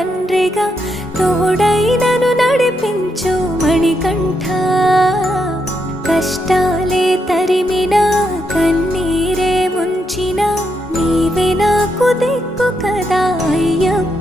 తండ్రిగా తోడై నన్ను నడిపించు మణికంఠ. కష్టాలే తరిమినా కన్నీరే ముంచిన నీవే నాకు దిక్కు కదా అయ్యప్ప.